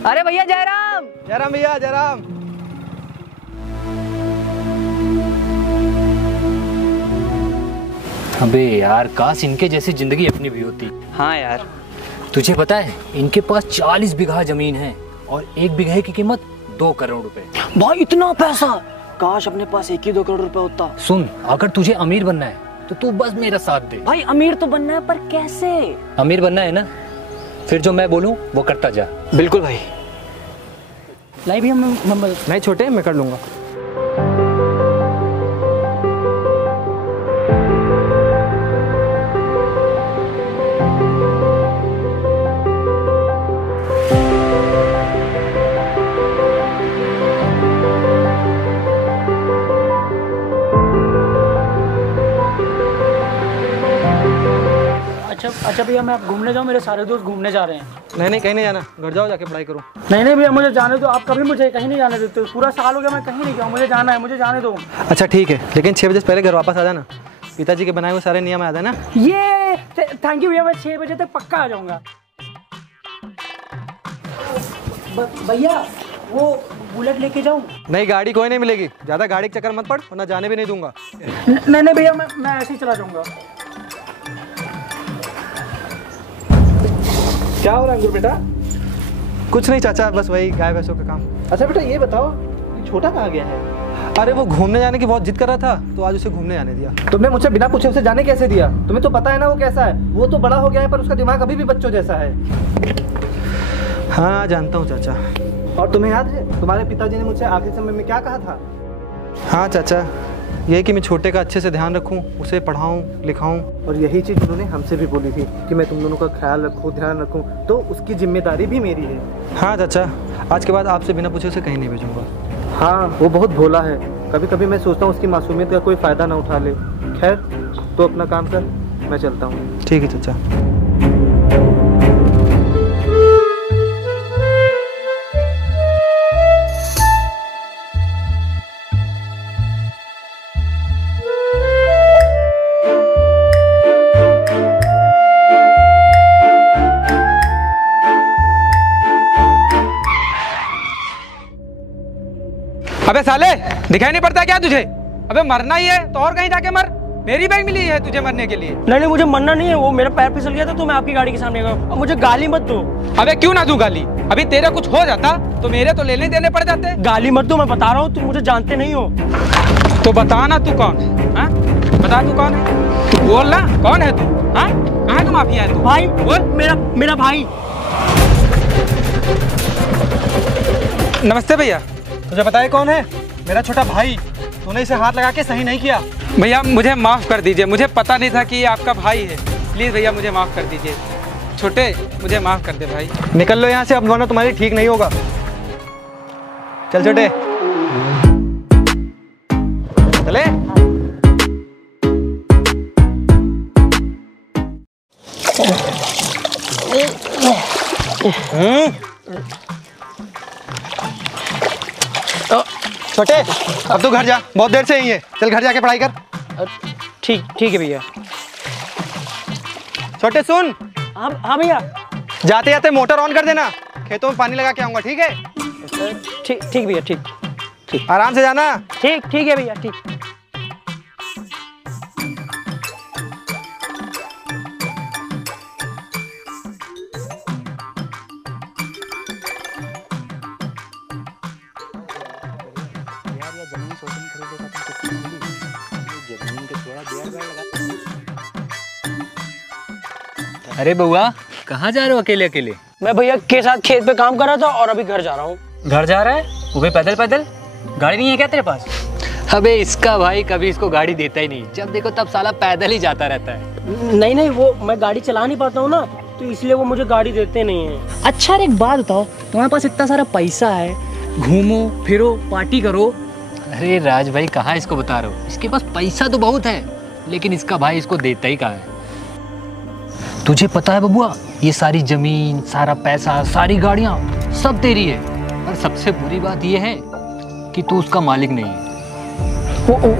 अरे भैया जयराम। जयराम भैया जयराम। अबे यार, काश इनके जैसी जिंदगी अपनी भी होती। हाँ यार। तुझे पता है इनके पास 40 बीघा जमीन है और 1 बीघे की कीमत 2 करोड़ रुपए। भाई इतना पैसा, काश अपने पास 1 ही 2 करोड़ रुपए होता। सुन, अगर तुझे अमीर बनना है तो तू बस मेरा साथ दे। भाई अमीर तो बनना है, पर कैसे? अमीर बनना है ना, फिर जो मैं बोलूं वो करता जा। बिल्कुल भाई। लाई भैया मैं नहीं छोटे, मैं कर लूंगा। अच्छा भैया, मैं घूमने जाऊँ? मेरे सारे दोस्त घूमने जा रहे हैं। नहीं कहीं नहीं जाना, घर जाओ, जाके पढ़ाई करो। नहीं भैया, मुझे जाने दो। आप कभी मुझे कहीं नहीं जाने देते। पूरा साल हो गया मैं कहीं नहीं गया। मुझे जाना है, मुझे जाने दो। अच्छा ठीक है, लेकिन 6 बजे से पहले घर वापस आ जाना। पिताजी के बनाए हुए सारे नियम याद है ना? ये थैंक यू भैया, मैं 6 बजे तक पक्का आ जाऊंगा। भैया वो बुलेट लेके जाऊँ? नहीं, गाड़ी कोई नहीं मिलेगी। ज्यादा गाड़ी के चक्कर मत पड़, वरना जाने भी नहीं दूंगा। नहीं भैया, मैं ऐसे ही चला जाऊंगा। क्या हो रहा है अंकुर बेटा? कुछ नहीं चाचा, बस वही गाय भैंसों का काम। अच्छा बेटा ये बताओ, छोटा कहाँ गया है? अरे वो घूमने जाने की बहुत जिद कर रहा था, तो आज उसे घूमने जाने दिया। तुमने मुझसे बिना पूछे उसे जाने कैसे दिया? तुम्हें तो पता है ना वो कैसा है। वो तो बड़ा हो गया है, पर उसका दिमाग अभी भी बच्चों जैसा है। हाँ जानता हूँ चाचा। और तुम्हें याद है तुम्हारे पिताजी ने मुझसे आखिरी समय में क्या कहा था? हाँ चाचा, ये कि मैं छोटे का अच्छे से ध्यान रखूं, उसे पढ़ाऊं लिखाऊं। और यही चीज़ उन्होंने हमसे भी बोली थी कि मैं तुम दोनों का ख्याल रखूं, ध्यान रखूं, तो उसकी जिम्मेदारी भी मेरी है। हाँ चाचा, आज के बाद आपसे बिना पूछे उसे कहीं नहीं भेजूंगा। हाँ वो बहुत भोला है। कभी कभी मैं सोचता हूँ उसकी मासूमियत का कोई फ़ायदा ना उठा ले। खैर तो अपना काम कर, मैं चलता हूँ। ठीक है चाचा। अबे साले, दिखाई नहीं पड़ता क्या तुझे? अबे मरना ही है तो और कहीं जाके मर। मेरी बाइक मिली है तुझे मरने के लिए। नहीं मुझे मरना नहीं है। वो मेरा पैर फिसल गया था तो मैं आपकी गाड़ी के सामने गया। अब मुझे गाली मत दो। अबे क्यों ना दूं गाली? अभी तेरा कुछ हो जाता तो मेरे तो लेने देने पड़ जाते। गाली मत दो, मैं बता रहा हूँ, तुम मुझे जानते नहीं हो। तो बता ना तू कौन है? हाँ? बता तू कौन है? तू बोल ना, कौन है तू? हाँ? कहाँ का माफिया है तू? भाई बोल। मेरा भाई। नमस्ते भैया। तुझे पता है कौन है? मेरा छोटा भाई। तूने इसे हाथ लगा के सही नहीं किया। भैया मुझे माफ़ कर दीजिए, मुझे पता नहीं था कि ये आपका भाई है। प्लीज़ भैया मुझे माफ़ कर दीजिए। छोटे मुझे माफ़ कर दे भाई। निकल लो यहाँ से, अब वरना तुम्हारी ठीक नहीं होगा। चल छोटे चले। छोटे अब तू घर जा, बहुत देर से यही है। चल घर जाके पढ़ाई कर। ठीक है भैया। छोटे सुन। हाँ भैया। जाते जाते मोटर ऑन कर देना, खेतों में पानी लगा के आऊंगा। ठीक है? ठीक भैया, ठीक। आराम से जाना। ठीक है भैया, ठीक। अरे बउआ, कहाँ जा रहे हो अकेले अकेले? मैं भैया के साथ खेत पे काम कर रहा था और अभी घर जा रहा हूँ। घर जा रहा है? वो भी पैदल पैदल? गाड़ी नहीं है क्या तेरे पास? अबे इसका भाई कभी इसको गाड़ी देता ही नहीं, जब देखो तब साला पैदल ही जाता रहता है। नहीं वो मैं गाड़ी चला नहीं पाता हूँ ना, तो इसलिए वो मुझे गाड़ी देते नहीं है। अच्छा एक बात बताओ, तुम्हारे पास इतना सारा पैसा है, घूमो फिरो पार्टी करो। अरे राज भाई, कहाँ इसको बता रहे हो? इसके पास पैसा तो बहुत है, लेकिन इसका भाई इसको देता ही कहाँ है। तुझे पता है बबुआ, ये सारी जमीन, सारा पैसा, सारी गाड़ियाँ सब तेरी है। और सबसे बुरी बात ये है कि तू उसका मालिक नहीं है।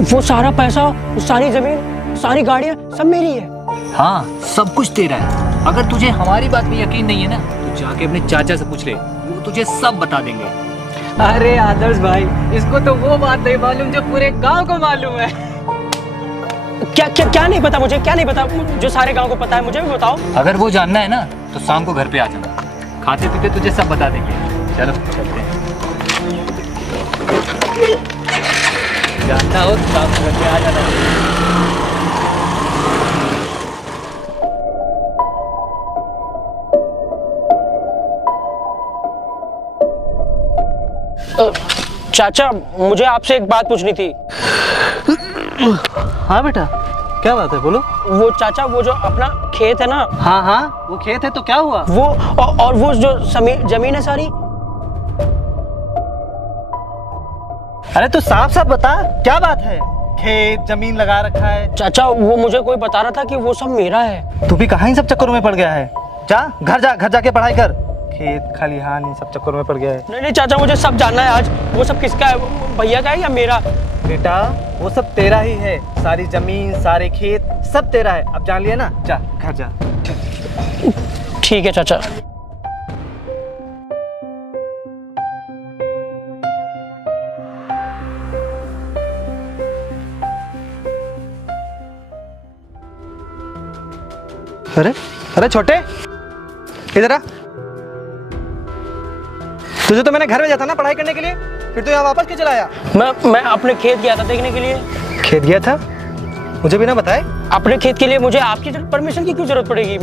वो सारा पैसा, वो सारी जमीन, सारी गाड़ियाँ सब मेरी है। हाँ, सब कुछ तेरा है। अगर तुझे हमारी बात में यकीन नहीं है ना, तो जाके अपने चाचा से पूछ ले। वो तुझे सब बता देंगे। अरे आदर्श भाई, इसको तो वो बात नहीं मालूम जो पूरे गांव को मालूम है। क्या क्या क्या नहीं पता मुझे, क्या नहीं पता जो सारे गांव को पता है, मुझे भी बताओ। अगर वो जानना है ना तो शाम को घर पे आ जाना, खाते पीते तुझे सब बता देंगे। चलो चलते हैं। जानना हो तो शाम को घर पे आ जाना। चाचा, मुझे आपसे एक बात पूछनी थी। हाँ बेटा, क्या बात है, बोलो। वो चाचा, वो जो अपना खेत है ना। हाँ हाँ, वो खेत है तो क्या हुआ? वो और वो जो जमीन है सारी। अरे तो साफ साफ बता, क्या बात है? खेत जमीन लगा रखा है। चाचा, वो मुझे कोई बता रहा था कि वो सब मेरा है। तू भी कहाँ इन सब चक्करों में पड़ गया है? जा घर जाके पढ़ाई कर। खेत खलिहान इन सब चक्करों में पड़ गया है। नहीं नहीं चाचा, मुझे सब जानना है आज। वो सब किसका है, भैया का है या मेरा? बेटा वो सब तेरा ही है, सारी जमीन सारे खेत सब तेरा है। अब जान लिया ना, जा घर जा। ठीक है चाचा। अरे अरे छोटे, इधर आ। तुझे तो मैंने घर भेजा था ना पढ़ाई करने के लिए, फिर तो यहाँ वापस क्यों चला आया? मैं अपने खेत गया था देखने के लिए। खेत गया था? मुझे भी ना बताए। अपने खेत के लिए मुझे आपकी परमिशन की क्यों जरूरत पड़ेगी?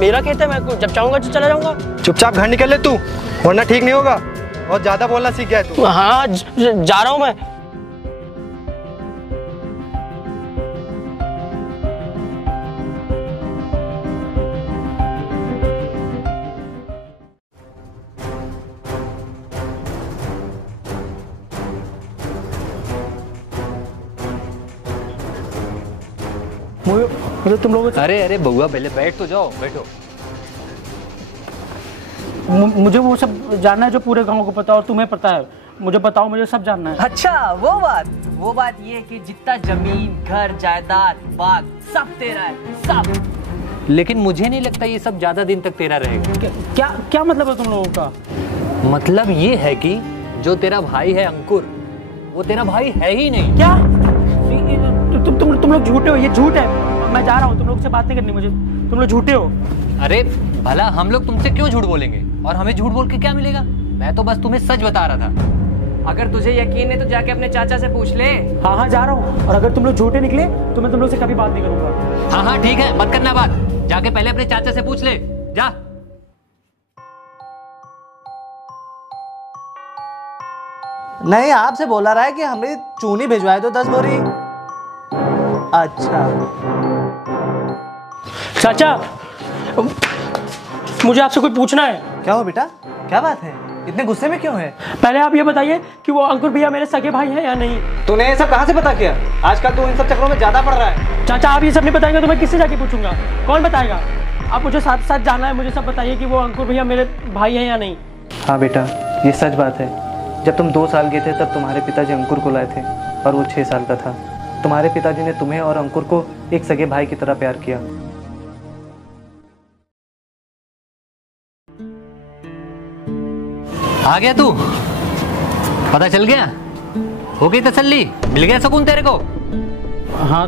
मेरा खेत है, मैं जब चाहूंगा चला जाऊंगा। चुपचाप घर निकल ले तू, वरना ठीक नहीं होगा। बहुत ज्यादा बोलना सीख गया है तू। हाँ, जा रहा हूँ मैं। मुझे तुम लोगों अरे अरे बउआ, पहले बैठ तो जाओ, बैठो। मुझे वो सब जानना है जो पूरे गांव को पता है और तुम्हें पता है। मुझे बताओ, मुझे सब जानना है। अच्छा वो बात ये कि जितना जमीन घर जायदाद बाग सब तेरा है, सब। लेकिन मुझे नहीं लगता ये सब ज्यादा दिन तक तेरा रहेगा। क्या क्या मतलब है तुम लोगों का? मतलब ये है कि जो तेरा भाई है अंकुर, वो तेरा भाई है ही नहीं। क्या? तुम लोग झूठे हो, ये झूठ है। मैं जा रहा हूँ, तुम लोग से बात नहीं करनी मुझे। तुम लोग झूठे हो। अरे भला हम लोग तुमसे क्यों झूठ बोलेंगे, और हमें झूठ बोल के क्या मिलेगा? मैं तो बस तुम्हें सच बता रहा था। अगर तुझे यकीन है तो जाके अपने चाचा से पूछ ले। हाँ हाँ, जा रहा हूँ। और अगर तुम लोग झूठे निकले तो मैं तुम लोग से कभी बात नहीं करूंगा। हाँ हाँ ठीक है, मत करना बात। जाके पहले अपने चाचा से पूछ ले, जा। नहीं, आपसे बोला रहा है कि हमें चूनी भिजवाए दो 10 बोरी। अच्छा चाचा, मुझे आपसे कुछ पूछना है। क्या हो बेटा, क्या बात है, इतने गुस्से में क्यों है? पहले आप ये बताइए कि वो अंकुर भैया मेरे सगे भाई हैं या नहीं। तूने ये सब कहाँ से पता किया? आजकल तू इन सब चक्करों में ज्यादा पड़ रहा है। चाचा, आप ये सब नहीं बताएंगे तो मैं किससे जाके पूछूंगा? कौन बताएगा? आप मुझे साथ साथ जानना है, मुझे सब बताइए कि वो अंकुर भैया मेरे भाई हैं या नहीं। हाँ बेटा, ये सच बात है। जब तुम 2 साल के थे तब तुम्हारे पिताजी अंकुर को लाए थे और वो 6 साल का था। तुम्हारे पिताजी ने तुम्हें और अंकुर को एक सगे भाई की तरह प्यार किया। आ गया तू? पता चल गया? हो गई तसल्ली? मिल गया सुकून तेरे को? हाँ,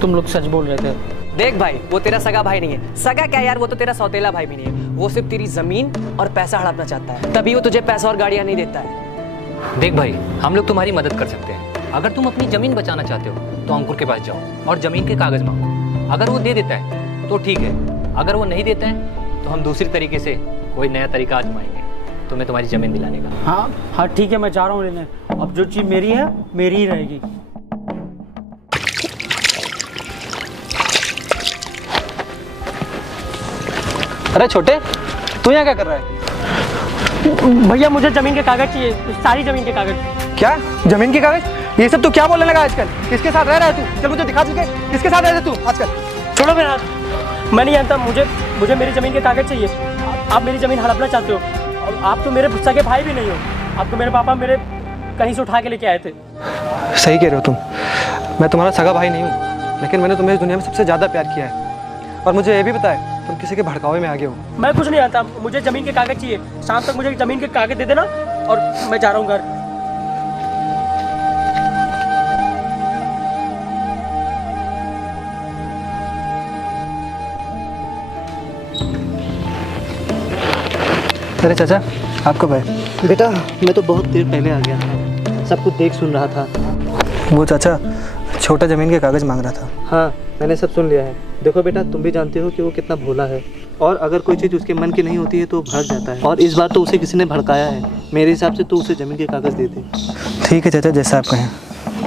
तुम लोग सच बोल रहे थे। देख भाई, वो तेरा सगा भाई नहीं है। सगा क्या यार, वो तो तेरा सौतेला भाई भी नहीं है। वो सिर्फ तेरी जमीन और पैसा हड़पना चाहता है, तभी वो तुझे पैसा और गाड़ियां नहीं देता है। देख भाई, हम लोग तुम्हारी मदद कर सकते हैं। अगर तुम अपनी जमीन बचाना चाहते हो तो अंकुर के पास जाओ और जमीन के कागज मांगो। अगर वो दे देता है तो ठीक है, अगर वो नहीं देता है तो हम दूसरी तरीके से कोई नया तरीका आजमाएंगे तुम्हें तुम्हारी जमीन दिलाने का। हाँ हाँ ठीक है, मैं जा रहा हूँ लेने। अब जो चीज मेरी है मेरी ही रहेगी। अरे छोटे, तू यहाँ क्या कर रहा है? भैया, मुझे जमीन के कागज चाहिए, सारी जमीन के कागज। क्या जमीन के कागज? ये सब तू क्या बोलने लगा आजकल? किसके साथ रह रहा है तू? चल मुझे दिखा चुके, किसके साथ रह रहा है तू आजकल? छोड़ो मेरा हाथ। मैं नहीं जानता, मुझे मेरी जमीन के कागज चाहिए। आप मेरी जमीन हड़पना चाहते हो। आप तो मेरे सगे भाई भी नहीं हो। आप तो मेरे पापा मेरे कहीं से उठा के लेके आए थे। सही कह रहे हो तुम। मैं तुम्हारा सगा भाई नहीं हूँ, लेकिन मैंने तुम्हें इस दुनिया में सबसे ज़्यादा प्यार किया है। और मुझे ये भी पता है तुम किसी के भड़कावे में आ गए हो। मैं कुछ नहीं आता, मुझे ज़मीन के कागज़ चाहिए। शाम तक मुझे ज़मीन के कागज़ दे देना और मैं जा रहा हूँ घर। अरे चाचा, आप कब आए? बेटा मैं तो बहुत देर पहले आ गया था, सब कुछ देख सुन रहा था। वो चाचा छोटा ज़मीन के कागज़ मांग रहा था। हाँ मैंने सब सुन लिया है। देखो बेटा, तुम भी जानते हो कि वो कितना भोला है, और अगर कोई चीज़ उसके मन की नहीं होती है तो भड़क जाता है, और इस बार तो उसे किसी ने भड़काया है। मेरे हिसाब से तो उसे ज़मीन के कागज़ दे दे। ठीक है चाचा, जैसा आप कहें।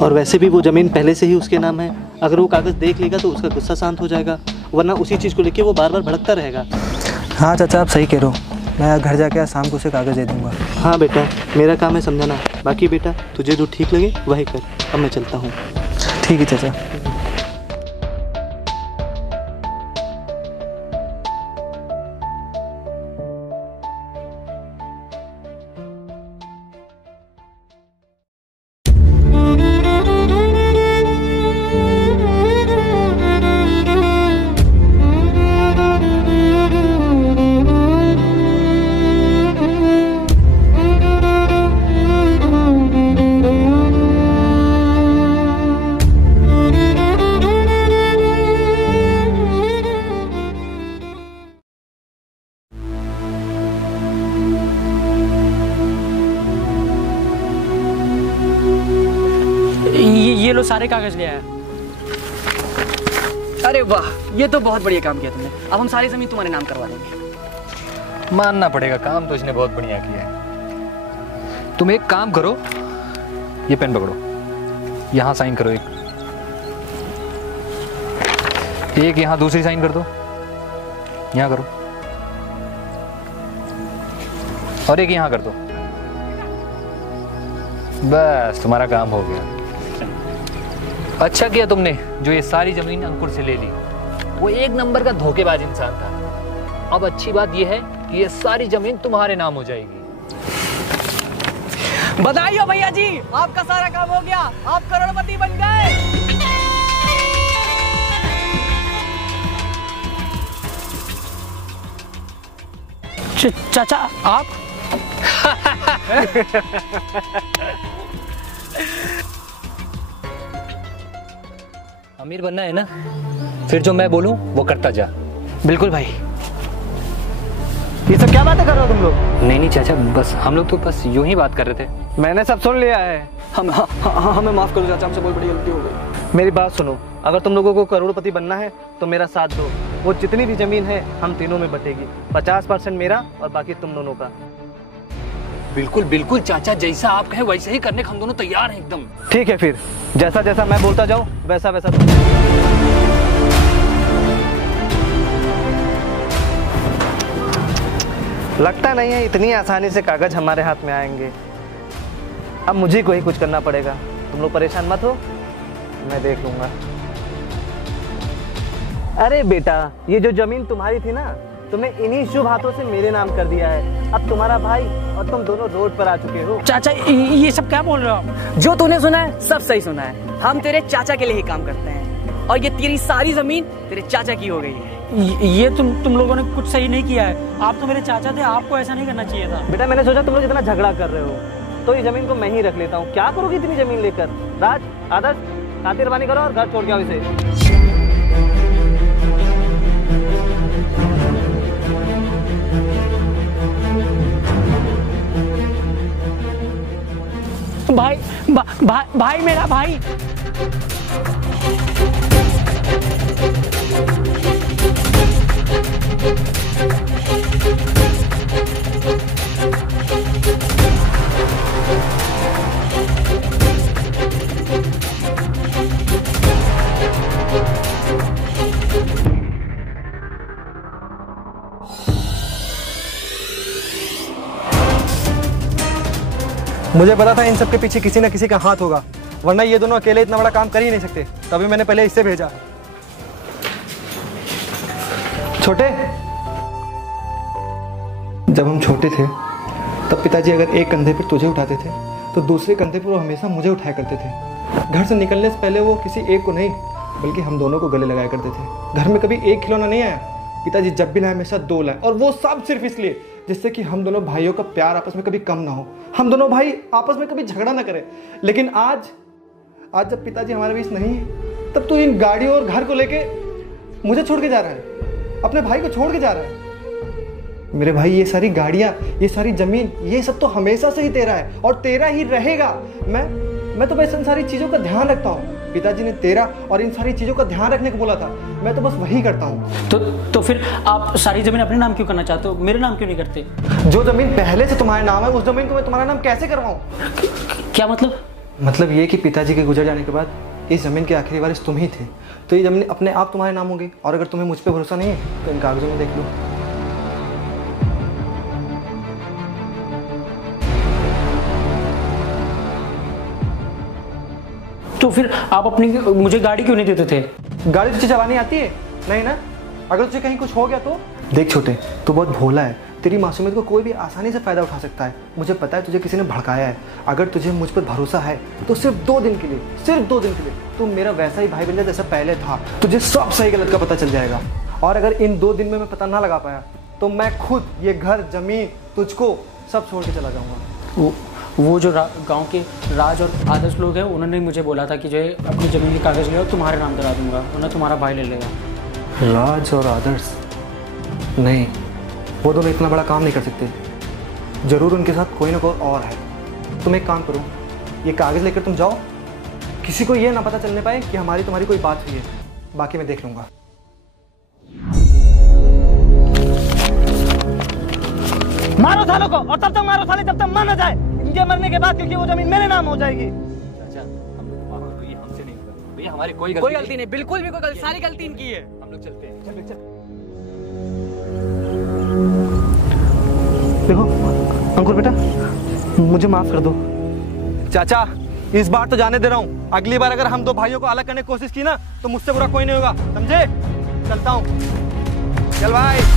और वैसे भी वो ज़मीन पहले से ही उसके नाम है, अगर वो कागज़ देख लेगा तो उसका गुस्सा शांत हो जाएगा, वरना उसी चीज़ को लेकर वो बार बार भड़कता रहेगा। हाँ चाचा, आप सही कह रहे हो। मैं घर जाके आज शाम को उसे कागज़ दे दूँगा। हाँ बेटा, मेरा काम है समझाना, बाकी बेटा तुझे जो ठीक लगे वही कर। अब मैं चलता हूँ। ठीक है चाचा। ये लो सारे कागज़ ले आया। अरे वाह, ये तो बहुत बढ़िया काम किया तुमने। अब हम सारी ज़मीन तुम्हारे नाम करवा देंगे। मानना पड़ेगा, काम तो इसने बहुत बढ़िया किया है। तुम एक काम करो, ये पेन पकड़ो, यहाँ साइन करो। एक यहाँ दूसरी साइन कर दो, यहाँ करो, और एक यहाँ कर दो। बस तुम्हारा काम हो गया। अच्छा किया तुमने जो ये सारी जमीन अंकुर से ले ली। वो एक नंबर का धोखेबाज इंसान था। अब अच्छी बात ये है कि ये सारी जमीन तुम्हारे नाम हो जाएगी। बधाई हो भैया जी, आपका सारा काम हो गया, आप करोड़पति बन गए। चाचा आप? अमीर बनना है ना, फिर जो मैं बोलूं वो करता जा। बिल्कुल भाई। ये सब क्या बातें कर रहे हो तुम लोग? नहीं चाचा, बस हम लोग तो बस यूं ही बात कर रहे थे। मैंने सब सुन लिया है। हमें माफ़ कर दो चाचा, हमसे बहुत बड़ी गलती हो गई। मेरी बात सुनो, अगर तुम लोगों को करोड़पति बनना है तो मेरा साथ दो। वो जितनी भी जमीन है हम तीनों में बटेगी, 50% मेरा और बाकी तुम दोनों का। बिल्कुल बिल्कुल चाचा, जैसा आप कहें वैसे ही करने को हम दोनों तैयार हैं एकदम। ठीक है, फिर जैसा जैसा मैं बोलता जाऊं वैसा वैसा तुम। लगता नहीं है इतनी आसानी से कागज हमारे हाथ में आएंगे। अब मुझे को ही कुछ करना पड़ेगा। तुम लोग परेशान मत हो, मैं देख लूंगा। अरे बेटा, ये जो जमीन तुम्हारी थी ना, तुम्हें इन्हीं शुभ हाथों से मेरे नाम कर दिया है। अब तुम्हारा भाई और तुम दोनों रोड पर आ चुके हो। चाचा ये सब क्या बोल रहे हो आप? जो तूने सुना है सब सही सुना है। हम तेरे चाचा के लिए ही काम करते हैं, और ये तेरी सारी जमीन तेरे चाचा की हो गई है। ये तुम लोगों ने कुछ सही नहीं किया है। आप तो मेरे चाचा थे, आपको ऐसा नहीं करना चाहिए था। बेटा मैंने सोचा तुम लोग इतना झगड़ा कर रहे हो तो ये जमीन को मैं ही रख लेता हूँ। क्या करोगी इतनी जमीन लेकर? राज, आदर्श, खातिरबानी करो और घर छोड़ के आओ इसे। भाई मेरा भाई। मुझे पता था इन सब के पीछे किसी न किसी का हाथ होगा, वरना ये दोनों अकेले इतना बड़ा काम कर ही नहीं सकते। तभी मैंने पहले इससे भेजा। छोटे, जब हम छोटे थे तब पिताजी अगर एक कंधे पर तुझे उठाते थे तो दूसरे कंधे पर वो हमेशा मुझे उठाया करते थे। घर से निकलने से पहले वो किसी एक को नहीं बल्कि हम दोनों को गले लगाया करते थे। घर में कभी एक खिलौना नहीं आया पिताजी जब भी लाए हमेशा 2 लाए, और वो सब सिर्फ इसलिए जिससे कि हम दोनों भाइयों का प्यार आपस में कभी कम ना हो, हम दोनों भाई आपस में कभी झगड़ा ना करें। लेकिन आज जब पिताजी हमारे बीच नहीं है, तब तू इन गाड़ियों और घर को लेके मुझे छोड़ के जा रहा है, अपने भाई को छोड़ के जा रहा है। मेरे भाई, ये सारी गाड़ियां, ये सारी जमीन, ये सब तो हमेशा से ही तेरा है और तेरा ही रहेगा। मैं तो बस इन सारी चीजों का ध्यान रखता हूँ। पिताजी ने तेरा और इन सारी चीजों का ध्यान रखने को बोला था, मैं तो बस वही करता हूँ। तो फिर आप सारी जमीन अपने नाम क्यों करना चाहते हो, मेरे नाम क्यों नहीं करते? जो जमीन पहले से तुम्हारे नाम है, उस जमीन को मैं तुम्हारा नाम कैसे करवाऊँ? क्या मतलब? मतलब ये कि पिताजी के गुजर जाने के बाद इस जमीन के आखिरी वारिस तुम ही थे, तो ये जमीन अपने आप तुम्हारे नाम होगी। और अगर तुम्हें मुझ पर भरोसा नहीं है तो इन कागजों में देख लो। तो फिर आप अपनी मुझे गाड़ी क्यों नहीं देते थे? गाड़ी तुझे चलानी आती है? नहीं ना? अगर तुझे कहीं कुछ हो गया तो? देख छोटे, तू बहुत भोला है, तेरी मासूमियत को कोई भी आसानी से फ़ायदा उठा सकता है। मुझे पता है तुझे किसी ने भड़काया है। अगर तुझे मुझ पर भरोसा है तो सिर्फ 2 दिन के लिए, सिर्फ 2 दिन के लिए तू मेरा वैसा ही भाई बन जा जैसा पहले था। तुझे सब सही गलत का पता चल जाएगा। और अगर इन 2 दिन में मैं पता ना लगा पाया तो मैं खुद ये घर, जमीन, तुझको सब छोड़ के चला जाऊँगा। वो जो गांव के राज और आदर्श लोग हैं, उन्होंने मुझे बोला था कि जो है अपनी ज़मीन के कागज़ ले आओ, तुम्हारे नाम करा दूंगा, वरना तुम्हारा भाई ले लेगा। राज और आदर्श? नहीं, वो दोनों इतना बड़ा काम नहीं कर सकते। जरूर उनके साथ कोई ना कोई और है। तुम एक काम करो, ये कागज़ लेकर तुम जाओ, किसी को ये ना पता चलने पाए कि हमारी तुम्हारी कोई बात हुई है। बाकी मैं देख लूँगा। मारो सालों को, और तब तक मारो साले जब तक मर न जाए। इनके मरने के बाद क्योंकि वो जमीन मेरे नाम हो जाएगी। चाचा, हम लोग माफ करो, ये हमसे नहीं होगा भैया, हमारी कोई गलती नहीं, बिल्कुल भी कोई गलती, सारी गलती इनकी है। हम लोग चलते हैं। चल। देखो अंकुर बेटा, मुझे माफ कर दो। चाचा, इस बार तो जाने दे रहा हूँ। अगली बार अगर हम 2 भाइयों को अलग करने की कोशिश की ना तो मुझसे बुरा कोई नहीं होगा, समझे? चलता हूँ। चल भाई।